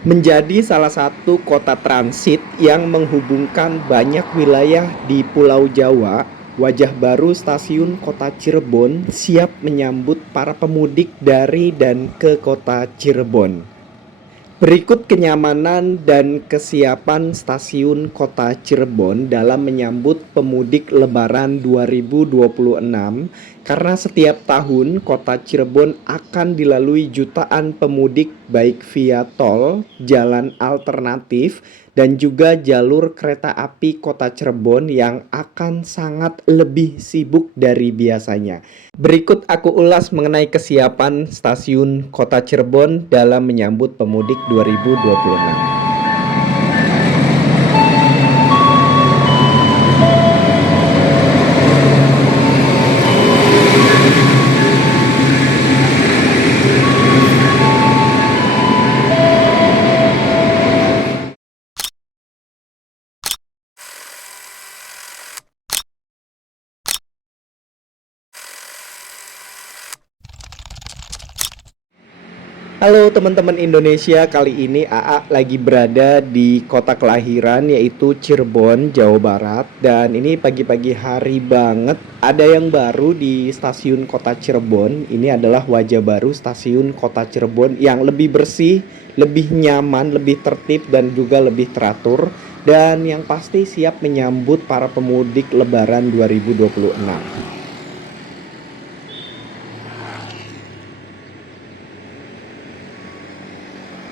Menjadi salah satu kota transit yang menghubungkan banyak wilayah di Pulau Jawa, wajah baru stasiun Kota Cirebon siap menyambut para pemudik dari dan ke Kota Cirebon. Berikut kenyamanan dan kesiapan stasiun Kota Cirebon dalam menyambut pemudik Lebaran 2026 karena setiap tahun Kota Cirebon akan dilalui jutaan pemudik baik via tol, jalan alternatif, dan juga jalur kereta api Kota Cirebon yang akan sangat lebih sibuk dari biasanya. Berikut aku ulas mengenai kesiapan stasiun Kota Cirebon dalam menyambut pemudik 2026. Halo teman-teman Indonesia, kali ini AA lagi berada di kota kelahiran yaitu Cirebon, Jawa Barat. Dan ini pagi-pagi hari banget, ada yang baru di stasiun kota Cirebon. Ini adalah wajah baru stasiun kota Cirebon yang lebih bersih, lebih nyaman, lebih tertib, dan juga lebih teratur. Dan yang pasti siap menyambut para pemudik Lebaran 2026.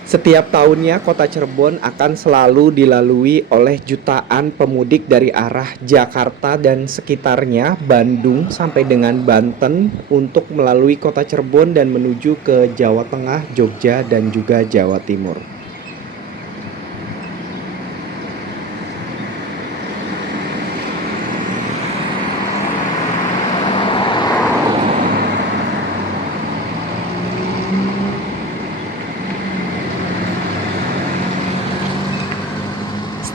Setiap tahunnya kota Cirebon akan selalu dilalui oleh jutaan pemudik dari arah Jakarta dan sekitarnya, Bandung sampai dengan Banten untuk melalui kota Cirebon dan menuju ke Jawa Tengah, Jogja, dan juga Jawa Timur.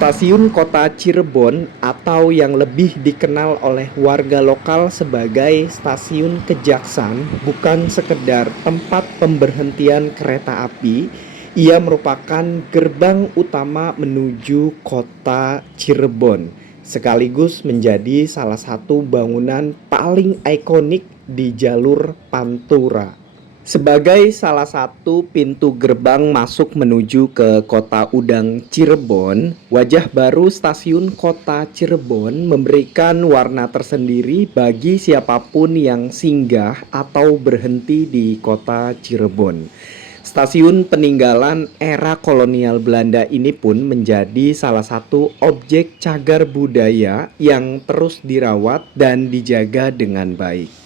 Stasiun Kota Cirebon atau yang lebih dikenal oleh warga lokal sebagai Stasiun Kejaksan bukan sekedar tempat pemberhentian kereta api, ia merupakan gerbang utama menuju Kota Cirebon, sekaligus menjadi salah satu bangunan paling ikonik di jalur Pantura. Sebagai salah satu pintu gerbang masuk menuju ke Kota Udang Cirebon, wajah baru stasiun Kota Cirebon memberikan warna tersendiri bagi siapapun yang singgah atau berhenti di Kota Cirebon. Stasiun peninggalan era kolonial Belanda ini pun menjadi salah satu objek cagar budaya yang terus dirawat dan dijaga dengan baik.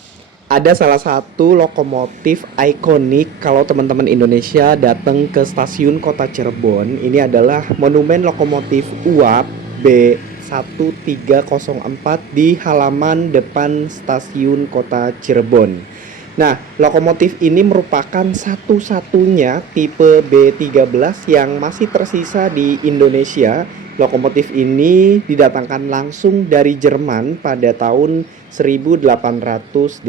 Ada salah satu lokomotif ikonik kalau teman-teman Indonesia datang ke stasiun Kota Cirebon. Ini adalah monumen lokomotif uap B1304 di halaman depan stasiun Kota Cirebon. Nah, lokomotif ini merupakan satu-satunya tipe B13 yang masih tersisa di Indonesia. Lokomotif ini didatangkan langsung dari Jerman pada tahun 1886.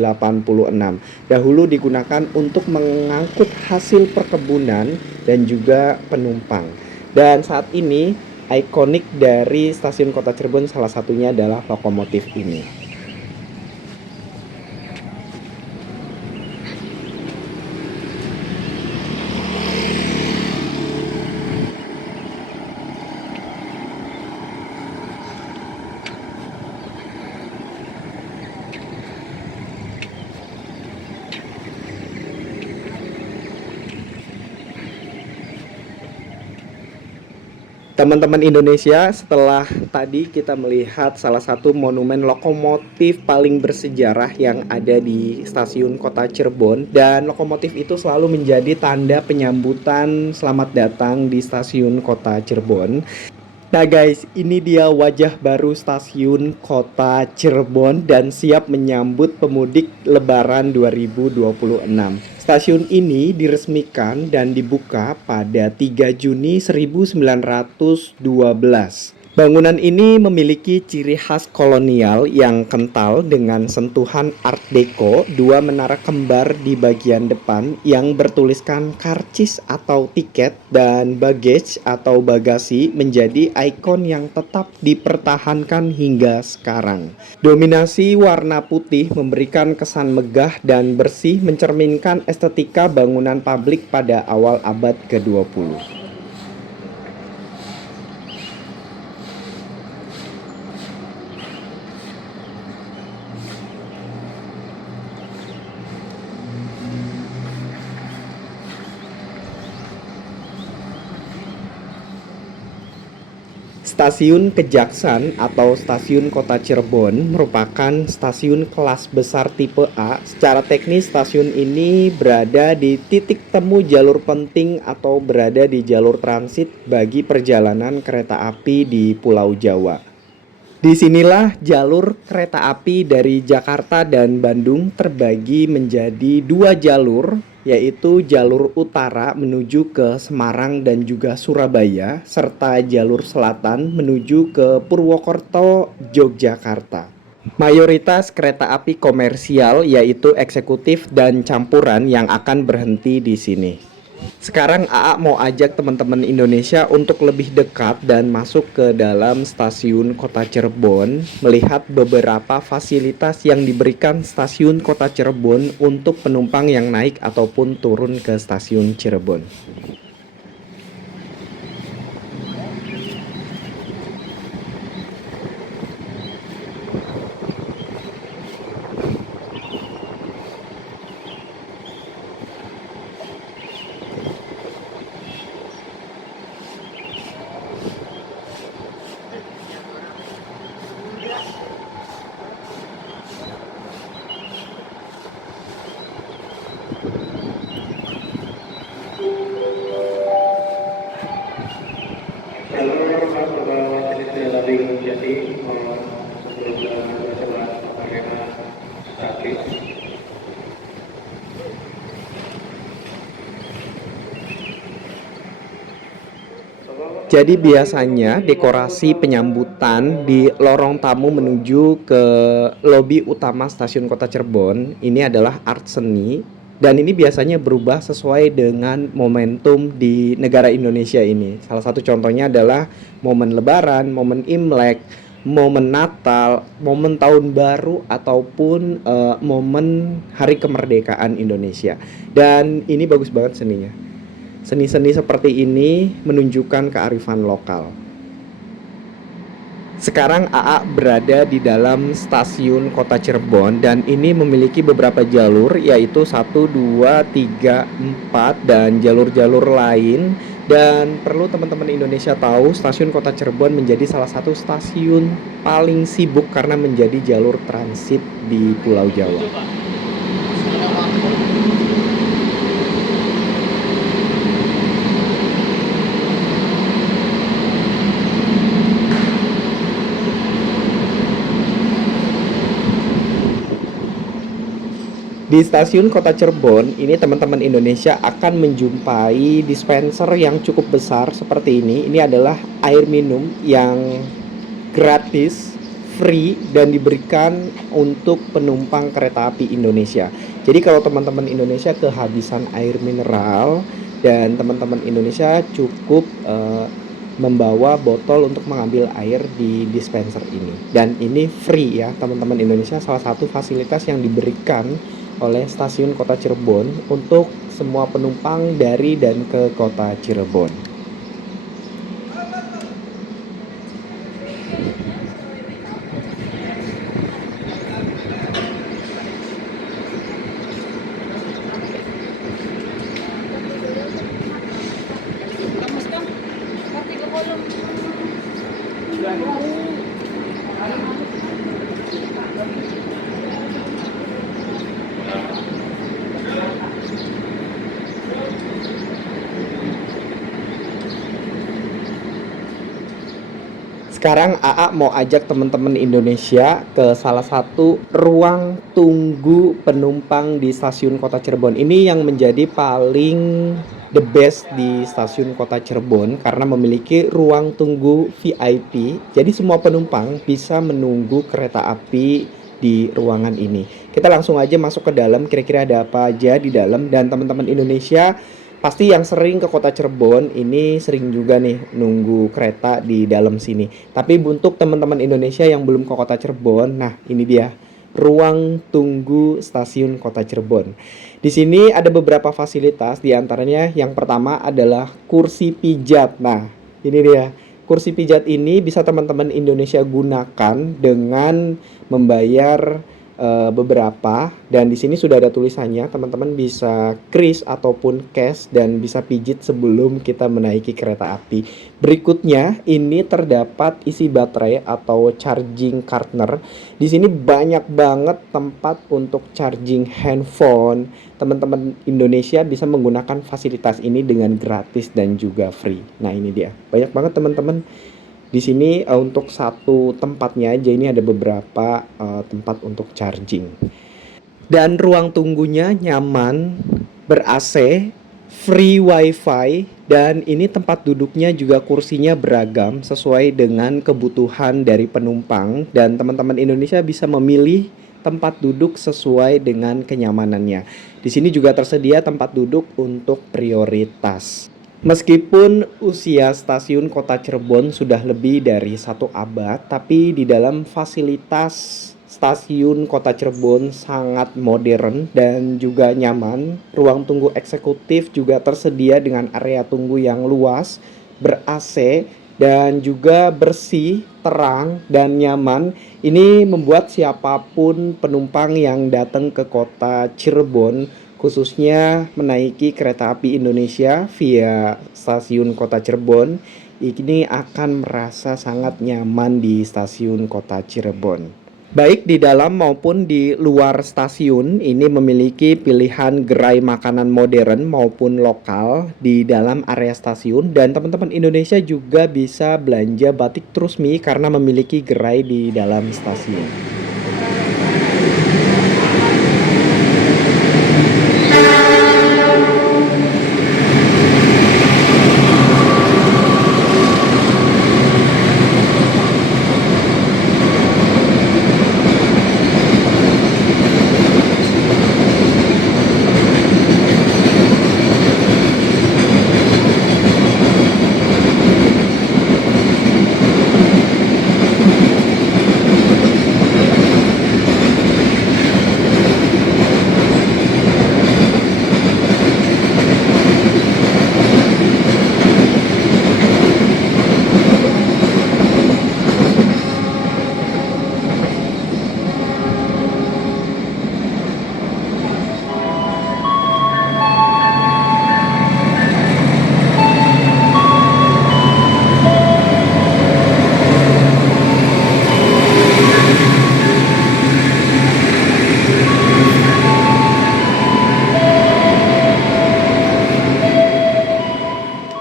Dahulu digunakan untuk mengangkut hasil perkebunan dan juga penumpang. Dan saat ini ikonik dari stasiun Kota Cirebon salah satunya adalah lokomotif ini. Teman-teman Indonesia, setelah tadi kita melihat salah satu monumen lokomotif paling bersejarah yang ada di stasiun Kota Cirebon, dan lokomotif itu selalu menjadi tanda penyambutan selamat datang di stasiun Kota Cirebon. Nah guys, ini dia wajah baru stasiun Kota Cirebon dan siap menyambut pemudik Lebaran 2026. Stasiun ini diresmikan dan dibuka pada 3 Juni 1912. Bangunan ini memiliki ciri khas kolonial yang kental dengan sentuhan Art Deco, dua menara kembar di bagian depan yang bertuliskan karcis atau tiket, dan baggage atau bagasi menjadi ikon yang tetap dipertahankan hingga sekarang. Dominasi warna putih memberikan kesan megah dan bersih, mencerminkan estetika bangunan publik pada awal abad ke-20. Stasiun Kejaksan atau Stasiun Kota Cirebon merupakan stasiun kelas besar tipe A. Secara teknis, stasiun ini berada di titik temu jalur penting atau berada di jalur transit bagi perjalanan kereta api di Pulau Jawa. Disinilah jalur kereta api dari Jakarta dan Bandung terbagi menjadi dua jalur, yaitu jalur utara menuju ke Semarang dan juga Surabaya, serta jalur selatan menuju ke Purwokerto, Yogyakarta. Mayoritas kereta api komersial yaitu eksekutif dan campuran yang akan berhenti di sini. Sekarang AA mau ajak teman-teman Indonesia untuk lebih dekat dan masuk ke dalam stasiun Kota Cirebon, melihat beberapa fasilitas yang diberikan stasiun Kota Cirebon untuk penumpang yang naik ataupun turun ke stasiun Cirebon. Jadi biasanya dekorasi penyambutan di lorong tamu menuju ke lobi utama stasiun Kota Cirebon ini adalah art seni, dan ini biasanya berubah sesuai dengan momentum di negara Indonesia ini. Salah satu contohnya adalah momen Lebaran, momen Imlek, momen Natal, momen Tahun Baru, ataupun momen Hari Kemerdekaan Indonesia. Dan ini bagus banget seninya. Seni-seni seperti ini menunjukkan kearifan lokal. Sekarang AA berada di dalam stasiun Kota Cirebon dan ini memiliki beberapa jalur, yaitu 1, 2, 3, 4 dan jalur-jalur lain. Dan perlu teman-teman Indonesia tahu, stasiun Kota Cirebon menjadi salah satu stasiun paling sibuk karena menjadi jalur transit di Pulau Jawa. Di stasiun Kota Cirebon, ini teman-teman Indonesia akan menjumpai dispenser yang cukup besar seperti ini. Ini adalah air minum yang gratis, free, dan diberikan untuk penumpang kereta api Indonesia. Jadi kalau teman-teman Indonesia kehabisan air mineral, dan teman-teman Indonesia cukup membawa botol untuk mengambil air di dispenser ini. Dan ini free ya teman-teman Indonesia, salah satu fasilitas yang diberikan oleh stasiun Kota Cirebon untuk semua penumpang dari dan ke Kota Cirebon. Sekarang AA mau ajak teman-teman Indonesia ke salah satu ruang tunggu penumpang di stasiun Kota Cirebon. Ini yang menjadi paling the best di stasiun Kota Cirebon karena memiliki ruang tunggu VIP. Jadi semua penumpang bisa menunggu kereta api di ruangan ini. Kita langsung aja masuk ke dalam, kira-kira ada apa aja di dalam. Dan teman-teman Indonesia pasti yang sering ke Kota Cirebon ini sering juga nih nunggu kereta di dalam sini. Tapi untuk teman-teman Indonesia yang belum ke Kota Cirebon, nah ini dia ruang tunggu stasiun Kota Cirebon. Di sini ada beberapa fasilitas, di antaranya yang pertama adalah kursi pijat. Nah, ini dia. Kursi pijat ini bisa teman-teman Indonesia gunakan dengan membayar beberapa, dan di sini sudah ada tulisannya, teman-teman bisa kris ataupun cash dan bisa pijit sebelum kita menaiki kereta api. Berikutnya ini terdapat isi baterai atau charging partner. Di sini banyak banget tempat untuk charging handphone. Teman-teman Indonesia bisa menggunakan fasilitas ini dengan gratis dan juga free. Nah, ini dia. Banyak banget teman-teman. Di sini untuk satu tempatnya aja ini ada beberapa tempat untuk charging. Dan ruang tunggunya nyaman, ber-AC, free wifi, dan ini tempat duduknya juga kursinya beragam sesuai dengan kebutuhan dari penumpang, dan teman-teman Indonesia bisa memilih tempat duduk sesuai dengan kenyamanannya. Di sini juga tersedia tempat duduk untuk prioritas. Meskipun usia stasiun Kota Cirebon sudah lebih dari 1 abad, tapi di dalam fasilitas stasiun Kota Cirebon sangat modern dan juga nyaman. Ruang tunggu eksekutif juga tersedia dengan area tunggu yang luas, ber-AC, dan juga bersih, terang, dan nyaman. Ini membuat siapapun penumpang yang datang ke Kota Cirebon, khususnya menaiki kereta api Indonesia via stasiun Kota Cirebon, ini akan merasa sangat nyaman di stasiun Kota Cirebon. Baik di dalam maupun di luar stasiun, ini memiliki pilihan gerai makanan modern maupun lokal di dalam area stasiun, dan teman-teman Indonesia juga bisa belanja batik Trusmi karena memiliki gerai di dalam stasiun.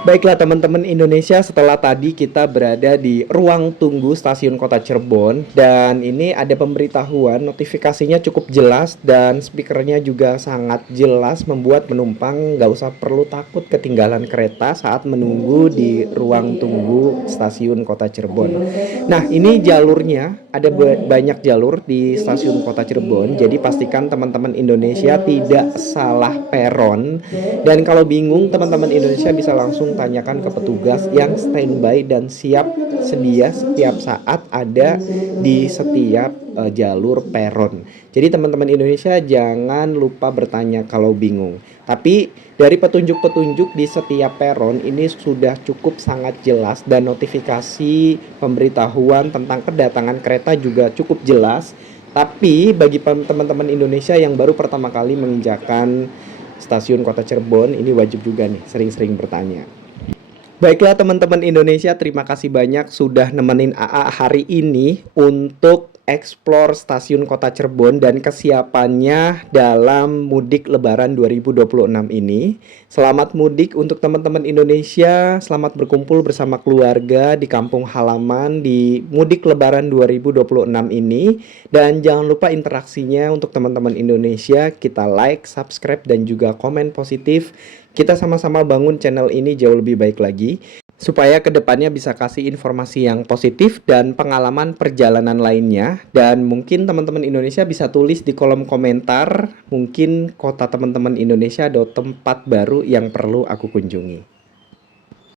Baiklah teman-teman Indonesia, setelah tadi kita berada di ruang tunggu stasiun Kota Cirebon, dan ini ada pemberitahuan, notifikasinya cukup jelas dan speakernya juga sangat jelas, membuat penumpang nggak usah perlu takut ketinggalan kereta saat menunggu di ruang tunggu stasiun Kota Cirebon. Nah, ini jalurnya, ada banyak jalur di stasiun Kota Cirebon, jadi pastikan teman-teman Indonesia tidak salah peron. Dan kalau bingung, teman-teman Indonesia bisa langsung tanyakan ke petugas yang standby dan siap sedia setiap saat ada di setiap jalur peron. Jadi teman-teman Indonesia jangan lupa bertanya kalau bingung. Tapi dari petunjuk-petunjuk di setiap peron ini sudah cukup sangat jelas, dan notifikasi pemberitahuan tentang kedatangan kereta juga cukup jelas. Tapi bagi teman-teman Indonesia yang baru pertama kali menginjakan stasiun Kota Cirebon, ini wajib juga nih sering-sering bertanya. Baiklah teman-teman Indonesia, terima kasih banyak sudah nemenin AA hari ini untuk explore stasiun Kota Cirebon dan kesiapannya dalam mudik Lebaran 2026 ini. Selamat mudik untuk teman-teman Indonesia, selamat berkumpul bersama keluarga di kampung halaman di mudik Lebaran 2026 ini. Dan jangan lupa interaksinya untuk teman-teman Indonesia, kita like, subscribe, dan juga komen positif Kita sama-sama bangun channel ini jauh lebih baik lagi, supaya kedepannya bisa kasih informasi yang positif dan pengalaman perjalanan lainnya. Dan mungkin teman-teman Indonesia bisa tulis di kolom komentar, mungkin kota teman-teman Indonesia atau tempat baru yang perlu aku kunjungi.